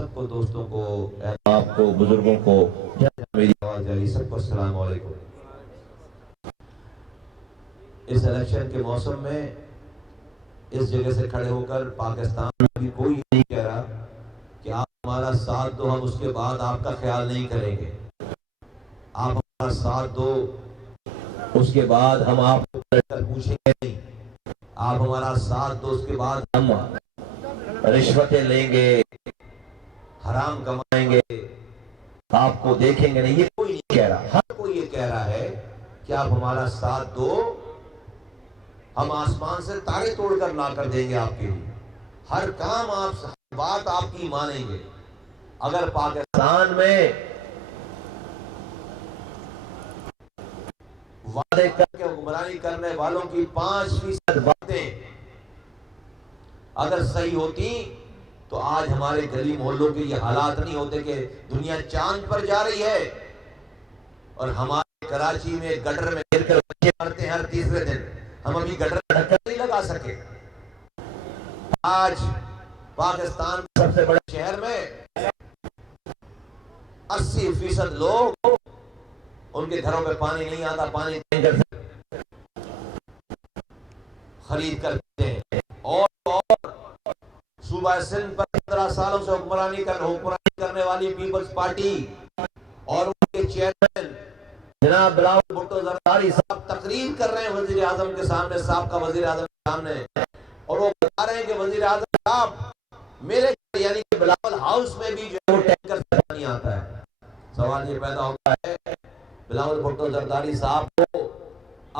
سب کو دوستوں کو آپ کو بزرگوں کو میری آواز جاری سب کو السلام علیکم۔ اس الیکشن کے موسم میں اس جگہ سے کھڑے ہو کر پاکستان میں بھی کوئی نہیں کہہ رہا کہ آپ ہمارا ساتھ دو، ہم اس کے بعد آپ کا خیال نہیں کریں گے۔ آپ ہمارا ساتھ دو، اس کے بعد ہم آپ کو پوچھیں گے نہیں۔ آپ ہمارا ساتھ دو، اس کے بعد ہم رشوتیں لیں گے، حرام کمائیں گے، آپ کو دیکھیں گے نہیں۔ یہ کوئی نہیں کہہ رہا، ہر کوئی یہ کہہ رہا ہے کہ آپ ہمارا ساتھ دو، ہم آسمان سے تارے توڑ کر لا کر دیں گے آپ کے لیے، ہر کام آپ، بات آپ کی مانیں گے۔ اگر پاکستان میں وعدے کر کے حکمرانی کرنے والوں کی 5% باتیں اگر صحیح ہوتی تو آج ہمارے گلی محلوں کے یہ حالات نہیں ہوتے کہ دنیا چاند پر جا رہی ہے اور ہمارے کراچی میں گٹر میں گر کر بچے مرتے ہیں ہر تیسرے دن، ہم ابھی گٹر میں ڈھکن نہیں لگا سکے۔ آج پاکستان کے سب سے بڑے شہر میں 80% لوگ ان کے گھروں پہ پانی نہیں آتا، پانی ٹینکر سے خرید کر پیتے ہیں۔ اور صوبہ سندھ پر 15 سالوں سے حکمرانی کرنے والی پیپلز پارٹی اور ان کے چیئرمین جناب بلاول بھٹو زرداری صاحب تقریر کر رہے ہیں وزیر اعظم کے سامنے، سابقہ وزیر اعظم کے سامنے، اور وہ بتا رہے ہیں کہ وزیر اعظم صاحب میرے یعنی کہ بلاول ہاؤس میں بھی جو ہے وہ ٹینکر سے پانی آتا ہے۔ سوال یہ پیدا ہوتا ہے بلاول بھٹو زرداری صاحب کو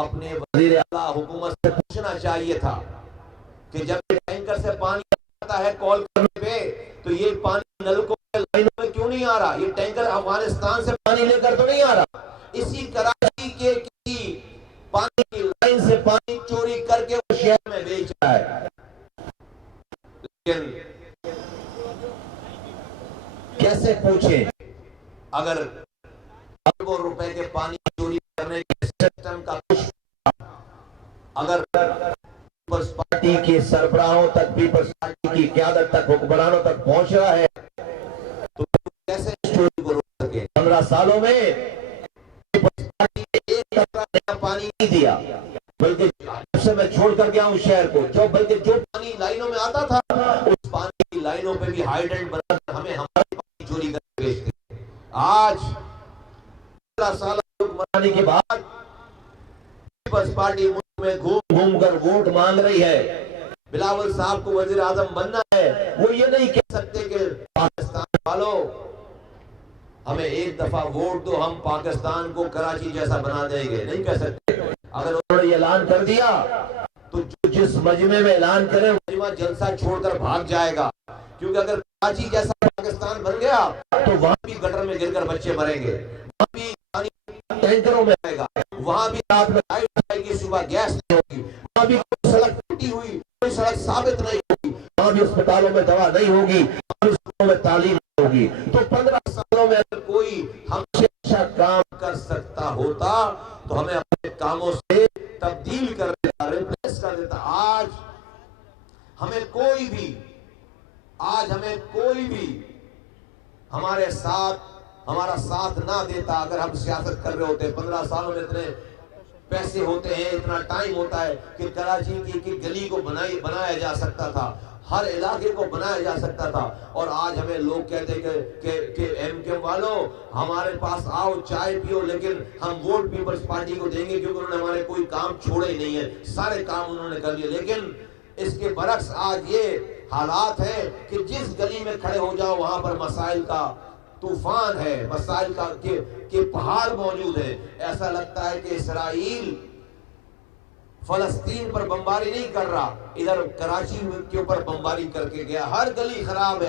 اپنے وزیر اعلیٰ حکومت سے پوچھنا چاہیے تھا کہ جب ٹینکر سے پانی آتا ہے کال کرنے پہ تو یہ پانی نلکوں کے لائنوں میں کیوں نہیں آ رہا؟ یہ ٹینکر افغانستان سے پانی لے کر تو نہیں آ رہا، اسی کراچی کے کسی پانی کی لائن سے پانی چوری کر کے وہ شہر میں بیچ رہا ہے۔ لیکن کیسے پوچھیں اگر اربوں روپے کے پانی چوری کرنے کے سسٹم کا کچھ اگر پیپلز پارٹی کے سربراہوں تک، پیپلز پارٹی کی قیادت تک، حکمرانوں تک پہنچ رہا ہے تو کیسے اس چوری کو روک سکے؟ 15 سالوں میں پیپلز پارٹی نے ایک قطرہ نیا پانی نہیں دیا، بلکہ جب سے میں چھوڑ کر گیا ہوں شہر کو، بلکہ جو پانی لائنوں میں آتا تھا اس پانی کی لائنوں پہ بھی ہائیڈرنٹ بنا کر ہمیں ہمارے پانی چوری کر کے بیچتے ہیں۔ آج 15 سال حکمرانی کے بعد پیپلز پارٹی ملک میں گھوم گھوم کر ووٹ مانگ رہی ہے۔ بلاول صاحب کو وزیر اعظم بننا ہے، وہ یہ نہیں کہہ سکتے کہ پاکستان والوں ہمیں ایک دفعہ ووٹ دو، ہم پاکستان کو کراچی جیسا بنا دیں گے، نہیں کہہ سکتے۔ اگر انہوں نے اعلان کر دیا تو جس مجمع میں اعلان کرے مجمع جلسہ چھوڑ کر بھاگ جائے گا، کیونکہ اگر کراچی جیسا پاکستان بن گیا تو وہاں بھی گٹر میں گر کر بچے مریں گے، وہاں بھی پانی ٹینکروں میں آئے گا، وہاں بھی رات میں لائٹ آئے گی، صبح گیس نہیں ہوگی، وہاں بھی کوئی سڑک ٹوٹی ہوئی کوئی سڑک ثابت نہیں ہوگی، وہاں بھی اسپتالوں میں دوا نہیں ہوگی، وہاں بھی اسکولوں میں تعلیم نہیں ہوگی۔ تو 15 سالوں میں اگر کوئی ہم سے اچھا کام کر سکتا ہوتا تو ہمیں اپنے کاموں سے تبدیل کر دیتا، ریپلیس کر دیتا۔ آج ہمیں کوئی بھی ہمارا ساتھ نہ دیتا اگر ہم سیاست کر رہے ہوتے۔ 15 سالوں میں اتنے پیسے ہوتے ہیں، اتنا ٹائم ہوتا ہے کہ کراچی کی گلی کو بنایا جا سکتا تھا، ہر علاقے کو بنایا جا سکتا تھا، اور آج ہمیں لوگ کہتے ہیں کہ ایم کیو والوں ہمارے پاس آؤ چائے پیو، لیکن ہم ووٹ پیپلز پارٹی کو دیں گے کیونکہ انہوں نے ہمارے کوئی کام چھوڑے ہی نہیں ہے، سارے کام انہوں نے کر لیے۔ لیکن اس کے برعکس آج یہ حالات ہیں کہ جس گلی میں کھڑے ہو جاؤ وہاں پر مسائل کا طوفان ہے، مسائل کا کہ پہاڑ موجود ہے۔ ایسا لگتا ہے کہ اسرائیل فلسطین پر بمباری نہیں کر رہا، ادھر کراچی کے اوپر بمباری کر کے گیا۔ ہر گلی خراب ہے،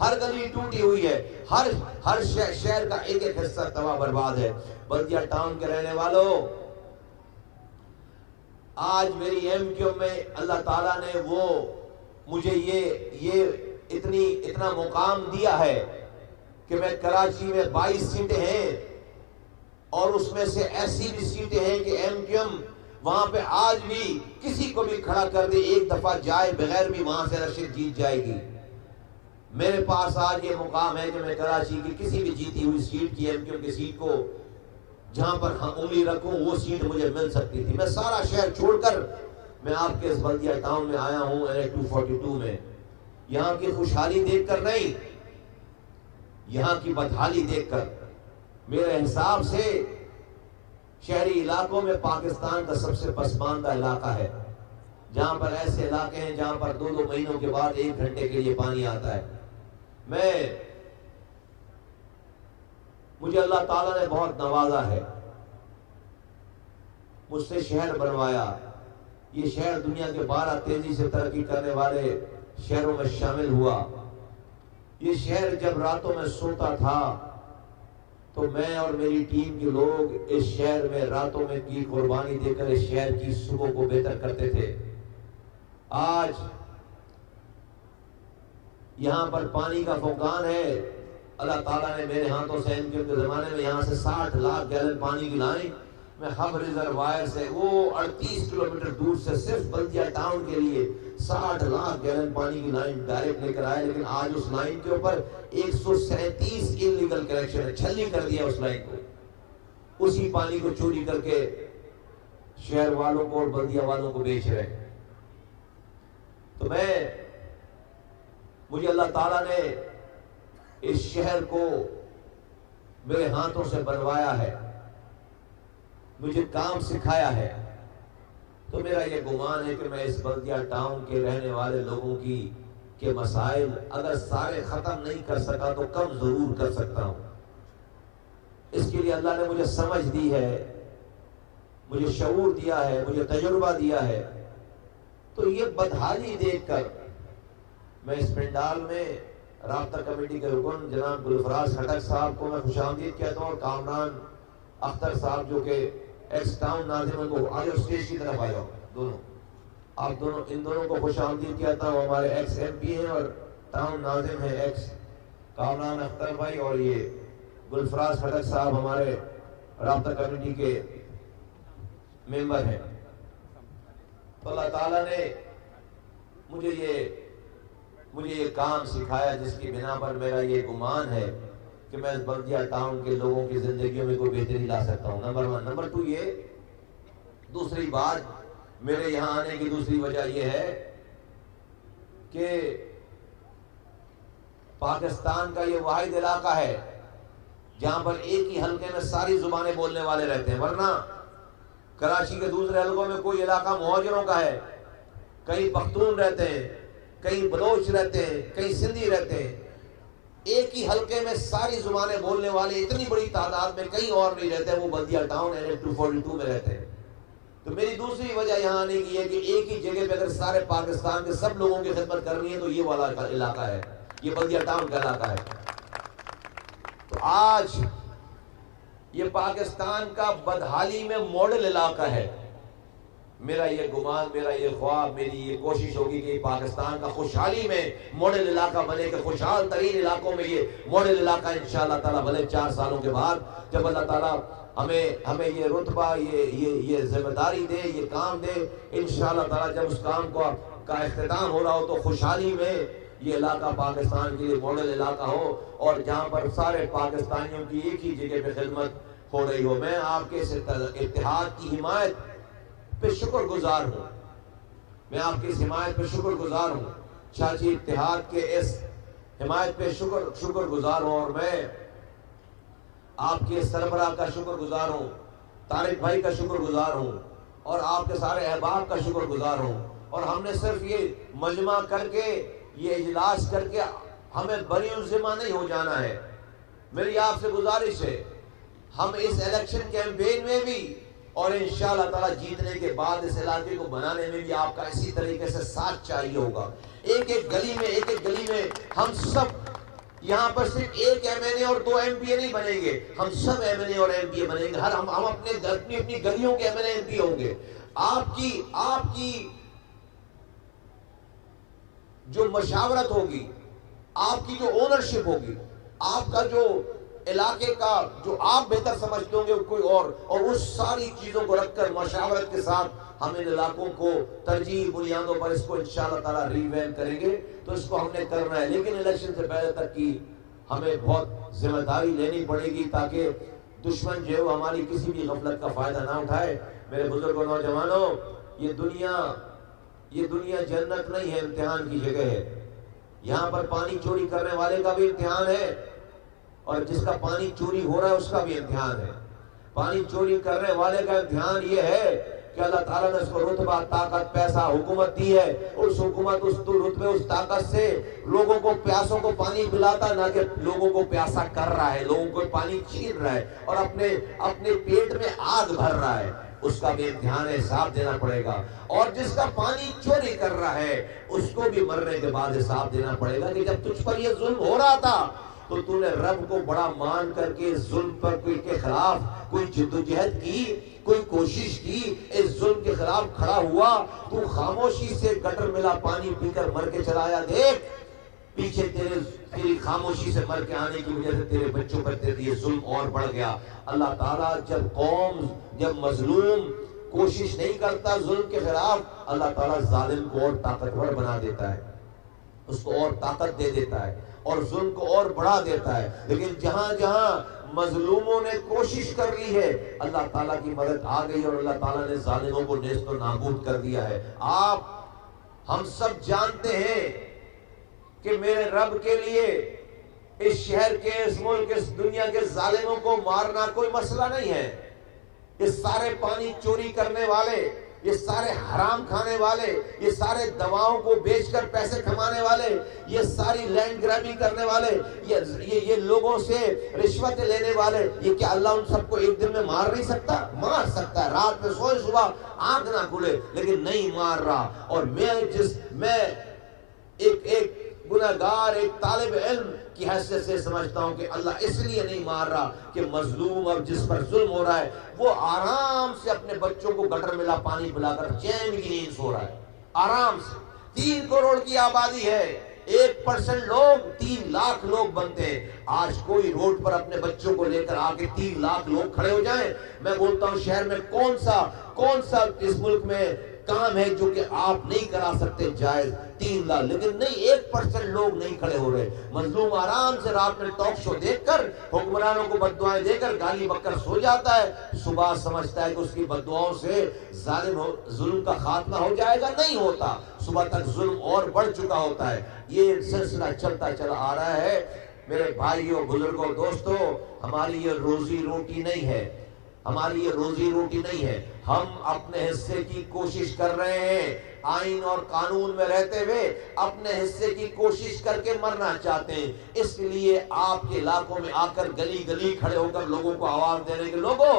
ہر گلی ٹوٹی ہوئی ہے، ہر شہر کا ایک ایک حصہ تباہ برباد ہے۔ بلدیہ ٹاؤن کے رہنے والوں، آج میری ایم کیو میں اللہ تعالیٰ نے وہ مجھے یہ اتنا مقام دیا ہے کہ میں کراچی میں 22 سیٹیں ہیں اور اس میں سے ایسی بھی سیٹیں ہیں کہ ایم کیو ایم وہاں پہ آج بھی کسی کو بھی کھڑا کر دے ایک دفعہ جائے بغیر بھی وہاں سے الیکشن جیت جائے گی۔ میرے پاس آج یہ مقام ہے کہ میں کراچی کی کسی بھی جیتی ہوئی سیٹ کی ایم کیو کی سیٹ کو جہاں پر انگلی رکھوں وہ سیٹ مجھے مل سکتی تھی. میں سارا شہر چھوڑ کر میں آپ کے اس بلدیہ ٹاؤن میں آیا ہوں NH-242 میں. یہاں کی خوشحالی دیکھ کر نہیں, یہاں کی بدحالی دیکھ کر. میرے حساب سے شہری علاقوں میں پاکستان کا سب سے پسماندہ علاقہ ہے, جہاں پر ایسے علاقے ہیں جہاں پر 2 مہینوں کے بعد 1 گھنٹے کے لیے پانی آتا ہے. مجھے اللہ تعالیٰ نے بہت نوازا ہے, مجھ سے شہر بنوایا. یہ شہر دنیا کے 12 تیزی سے ترقی کرنے والے شہروں میں شامل ہوا. یہ شہر جب راتوں میں سوتا تھا تو میں اور میری ٹیم کے لوگ اس شہر میں راتوں میں کی قربانی دے کر اس شہر کی صبح کو بہتر کرتے تھے. آج یہاں پر پانی کا فوقان ہے. اللہ تعالیٰ نے میرے ہاتھوں سے ان کے زمانے میں یہاں سے 60 لاکھ گیلن پانی کی لائن میں ہب ریزروائر سے وہ 38 کلومیٹر دور سے صرف بلدیہ ٹاؤن کے لیے 60 لاکھ گیلن پانی کی لائن ڈائریکٹ لے کر آئے. لیکن آج اس لائن کے اوپر 137 انلیگل کنیکشن ہے, چھلنی کر دیا اس لائن کو. اسی پانی کو چوری کر کے شہر والوں کو اور بلدیہ والوں کو بیچ رہے ہیں. تو مجھے اللہ تعالیٰ نے اس شہر کو میرے ہاتھوں سے بنوایا ہے, مجھے کام سکھایا ہے. تو میرا یہ گمان ہے کہ میں اس بلدیہ ٹاؤن کے رہنے والے لوگوں کے مسائل اگر سارے ختم نہیں کر سکا تو کم ضرور کر سکتا ہوں. اس کے لیے اللہ نے مجھے سمجھ دی ہے, مجھے شعور دیا ہے, مجھے تجربہ دیا ہے. تو یہ بدحالی دیکھ کر میں اس پنڈال میں رابطہ کمیٹی کے رکن جناب گلفراز خٹک صاحب کو میں خوش آمدید کہتا ہوں, اور کامران اختر صاحب جو کہ ایکس ٹاؤن ناظم ہیں, کو آئیو اسٹیج کی طرف آئیو دونوں, آپ دونوں ان دونوں کو خوش آمدید کہتا ہوں. ہمارے ایکس MP ہیں اور ٹاؤن ناظم ہیں ایکس کامران اختر بھائی, اور یہ گلفراز خٹک صاحب ہمارے رابطہ کمیٹی کے ممبر ہیں. تو اللہ تعالیٰ نے مجھے یہ کام سکھایا جس کی بنا پر میرا یہ گمان ہے کہ میں اس بلدیہ ٹاؤن کے لوگوں کی زندگیوں میں کوئی بہتری لا سکتا ہوں. نمبر 1. نمبر 2 یہ دوسری بات میرے یہاں آنے کی دوسری وجہ یہ ہے کہ پاکستان کا یہ واحد علاقہ ہے جہاں پر ایک ہی حلقے میں ساری زبانیں بولنے والے رہتے ہیں. ورنہ کراچی کے دوسرے حلقوں میں کوئی علاقہ مہاجروں کا ہے, کئی پختون رہتے ہیں, کئی بلوچ رہتے ہیں, کئی سندھی رہتے ہیں. ایک ہی حلقے میں ساری زبانیں بولنے والے اتنی بڑی تعداد میں کئی اور نہیں رہتے, وہ بلدیہ ٹاؤن NH-242 میں رہتے ہیں. تو میری دوسری وجہ یہاں آنے کی ہے کہ ایک ہی جگہ پہ اگر سارے پاکستان کے سب لوگوں کی خدمت کرنی ہے تو یہ والا علاقہ ہے, یہ بلدیہ ٹاؤن کا علاقہ ہے. تو آج یہ پاکستان کا بدحالی میں ماڈل علاقہ ہے. میرا یہ گمان, میرا یہ خواب, میری یہ کوشش ہوگی کہ پاکستان کا خوشحالی میں ماڈل علاقہ بنے, کہ خوشحال ترین علاقوں میں یہ ماڈل علاقہ انشاءاللہ تعالیٰ بنے. 4 سالوں کے بعد جب اللہ تعالیٰ ہمیں یہ رتبہ, یہ ذمہ داری دے, یہ کام دے, انشاءاللہ تعالیٰ جب اس کام کا اختتام ہو رہا ہو تو خوشحالی میں یہ علاقہ پاکستان کے لیے ماڈل علاقہ ہو, اور جہاں پر سارے پاکستانیوں کی ایک ہی جگہ پہ خدمت ہو رہی ہو. میں آپ کے اس اتحاد کی حمایت پہ شکر گزار ہوں, میں آپ کی اس حمایت پہ شکر گزار ہوں, چاچی اتحاد کے اس حمایت پہ شکر گزار ہوں, اور میں آپ کے سربراہ کا شکر گزار ہوں, طارق بھائی کا شکر گزار ہوں, اور آپ کے سارے احباب کا شکر گزار ہوں. اور ہم نے صرف یہ مجمع کر کے, یہ اجلاس کر کے ہمیں بری الذمہ نہیں ہو جانا ہے. میری آپ سے گزارش ہے, ہم اس الیکشن کیمپین میں بھی اور انشاءاللہ تعالیٰ جیتنے کے بعد اس علاقے کو بنانے میں بھی آپ کا اسی طریقے سے ساتھ چاہیے ہوگا. ایک ایک گلی میں ہم سب یہاں پر صرف ایک MNA اور 2 MPA نہیں بنیں گے, ہم سب MNA اور MPA بنیں گے. ہم اپنی گلیوں کے MNA MP ہوں گے. آپ کی جو مشاورت ہوگی, آپ کی جو اونرشپ ہوگی, آپ کا جو علاقے کا جو آپ بہتر سمجھتے ہوں گے کوئی اور اس ساری چیزوں کو رکھ کر مشاورت کے ساتھ ہم ان علاقوں کو ترجیحی بنیادوں پر اس کو انشاءاللہ تعالیٰ ریویمپ کریں گے، تو اس کو ہم نے کرنا ہے، لیکن الیکشن سے پہلے تک کی ہمیں بہت ذمہ داری لینی پڑے گی تاکہ دشمن جو ہے وہ ہماری کسی بھی غفلت کا فائدہ نہ اٹھائے۔ میرے بزرگوں، نوجوانوں، یہ دنیا جنت نہیں ہے، امتحان کی جگہ ہے۔ یہاں پر پانی چوری کرنے والے کا بھی امتحان ہے، اور جس کا پانی چوری ہو رہا ہے اس کا بھی امتحان ہے۔ پانی چوری کرنے والے کا امتحان یہ ہے کہ اللہ تعالیٰ نے اس کو رتبہ، طاقت، پیسہ، حکومت دی ہے، اس حکومت، اس رتبے، اس طاقت سے لوگوں کو پیاسوں کو پانی پلاتا، نہ کہ لوگوں کو پیاسا کر رہا ہے، لوگوں کو پانی چھین رہا ہے اور اپنے پیٹ میں آگ بھر رہا ہے۔ اس کا بھی امتحان حساب دینا پڑے گا، اور جس کا پانی چوری کر رہا ہے اس کو بھی مرنے کے بعد حساب دینا پڑے گا کہ جب تجھ پر یہ ظلم ہو رہا تھا تو تو نے رب کو بڑا مان کر کے ظلم پر کے خلاف کوئی جدوجہد کی، کوئی کوشش کی، اس ظلم کے خلاف کھڑا ہوا، تو خاموشی سے گٹر ملا پانی پی کر مر کے چلا آیا۔ دیکھ پیچھے تیری خاموشی سے مر کے آنے کی وجہ سے تیرے بچوں پر یہ ظلم اور بڑھ گیا۔ اللہ تعالیٰ جب مظلوم کوشش نہیں کرتا ظلم کے خلاف، اللہ تعالیٰ ظالم کو اور طاقتور بنا دیتا ہے، اس کو اور طاقت دے دیتا ہے اور ظلم کو اور بڑھا دیتا ہے۔ لیکن جہاں جہاں مظلوموں نے کوشش کر لی ہے، اللہ تعالیٰ کی مدد آ گئی اور اللہ تعالیٰ نے ظالموں کو نیست و نابود کر دیا ہے۔ ہم سب جانتے ہیں کہ میرے رب کے لیے اس شہر کے، اس ملک، اس دنیا کے ظالموں کو مارنا کوئی مسئلہ نہیں ہے۔ یہ سارے پانی چوری کرنے والے، یہ سارے حرام کھانے والے، یہ سارے دواؤں کو بیچ کر پیسے کمانے والے، یہ ساری لینڈ گرابنگ کرنے والے، یہ لوگوں سے رشوت لینے والے، یہ کیا اللہ ان سب کو ایک دن میں مار نہیں سکتا؟ مار سکتا ہے، رات میں سوئے صبح آنکھ نہ کھلے، لیکن نہیں مار رہا۔ اور میں ایک گناہگار، ایک طالب علم کی حیثیت سے سمجھتا ہوں کہ اللہ اس لیے نہیں مار رہا کہ مظلوم اور جس پر ظلم ہو رہا ہے وہ آرام سے اپنے بچوں کو گٹر ملا پانی پلا کر چین کی نیند سو رہا ہے، آرام سے۔ 3 کروڑ کی آبادی ہے، 1% لوگ 3 لاکھ لوگ بنتے ہیں۔ آج کوئی روڈ پر اپنے بچوں کو لے کر آ کے 3 لاکھ لوگ کھڑے ہو جائیں، میں بولتا ہوں شہر میں کون سا اس ملک میں کام ہے جو کہ آپ نہیں کرا سکتے جائز؟ 3 لاکھ، لیکن نہیں 1% لوگ نہیں کھڑے ہو رہے۔ مظلوم آرام سے رات میں ٹاک شو دیکھ کر، حکمرانوں کو بددعائیں دے کر گالی بکر سو جاتا ہے، صبح سمجھتا ہے کہ اس کی بددعاؤں سے ظلم کا خاتمہ ہو جائے گا، نہیں ہوتا، صبح تک ظلم اور بڑھ چکا ہوتا ہے۔ یہ سلسلہ چلتا چلا آ رہا ہے۔ میرے بھائیوں، بزرگوں، دوستوں، ہماری یہ روزی روٹی نہیں ہے، ہماری یہ روزی روٹی نہیں ہے۔ ہم اپنے حصے کی کوشش کر رہے ہیں، آئین اور قانون میں رہتے ہوئے اپنے حصے کی کوشش کر کے مرنا چاہتے ہیں۔ اس لیے آپ کے علاقوں میں آ کر گلی گلی کھڑے ہو کر لوگوں کو آواز دینے کے، لوگوں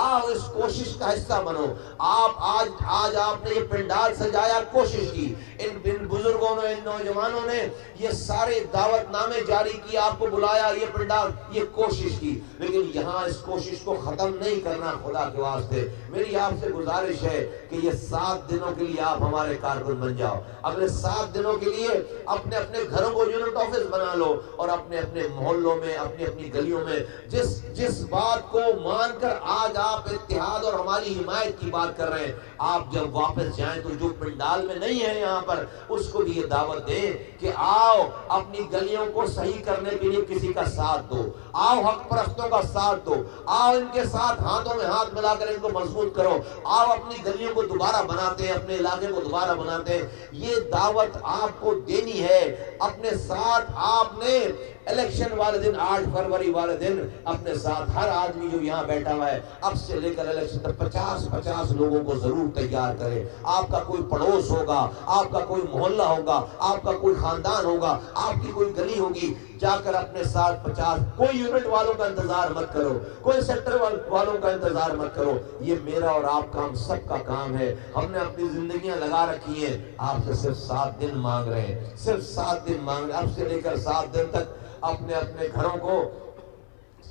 آؤ اس کوشش کا حصہ بنو۔ آج آپ نے یہ پنڈال سجایا، کوشش کی، ان بزرگوں نے، ان نوجوانوں نے یہ سارے دعوت نامے جاری کی، آپ کو بلایا، یہ پنڈال، یہ کوشش کی، لیکن یہاں اس کوشش کو ختم نہیں کرنا۔ خدا کے واسطے میری آپ سے گزارش ہے کہ یہ 7 دنوں کے لیے آپ ہمارے کارکن بن جاؤ۔ اگلے 7 دنوں کے لیے اپنے گھروں کو یونٹ آفس بنا لو، اور اپنے محلوں میں، اپنی گلیوں میں جس بات کو مان کر آج آپ اتحاد اور ہماری حمایت کی بات کر رہے ہیں، آپ جب واپس جائیں تو جو پنڈال میں نہیں ہے یہاں پر، اس کو بھی یہ دعوت دیں کہ آؤ اپنی گلیوں کو صحیح کرنے کے لیے کسی کا ساتھ دو، آؤ حق پرستوں کا ساتھ دو، آؤ ان کے ساتھ ہاتھوں میں ہاتھ ملا کر ان کو مضبوط کرو، آؤ اپنی گلیوں کو دوبارہ بناتے ہیں، اپنے علاقے کو دوبارہ بناتے ہیں۔ یہ دعوت آپ کو دینی ہے۔ اپنے ساتھ آپ نے الیکشن والے دن، 8 فروری والے دن، اپنے ساتھ ہر آدمی جو یہاں بیٹھا ہوا ہے، اب سے لے کر الیکشن تک 50 لوگوں کو ضرور تیار کرے۔ آپ کا کوئی پڑوس ہوگا، آپ کا کوئی محلہ ہوگا، آپ کا کوئی خاندان ہوگا، آپ کی کوئی گلی ہوگی، جا کر اپنے ساتھ 50، کوئی یونٹ والوں کا انتظار مت کرو، کوئی سیکٹر والوں کا انتظار مت کرو، یہ میرا اور آپ کا، ہم سب کا کام ہے۔ ہم نے اپنی زندگیاں لگا رکھی ہیں، آپ سے صرف 7 دن مانگ رہے ہیں، صرف 7 دن مانگ رہے ہیں۔ اب سے لے کر 7 دن تک اپنے گھروں کو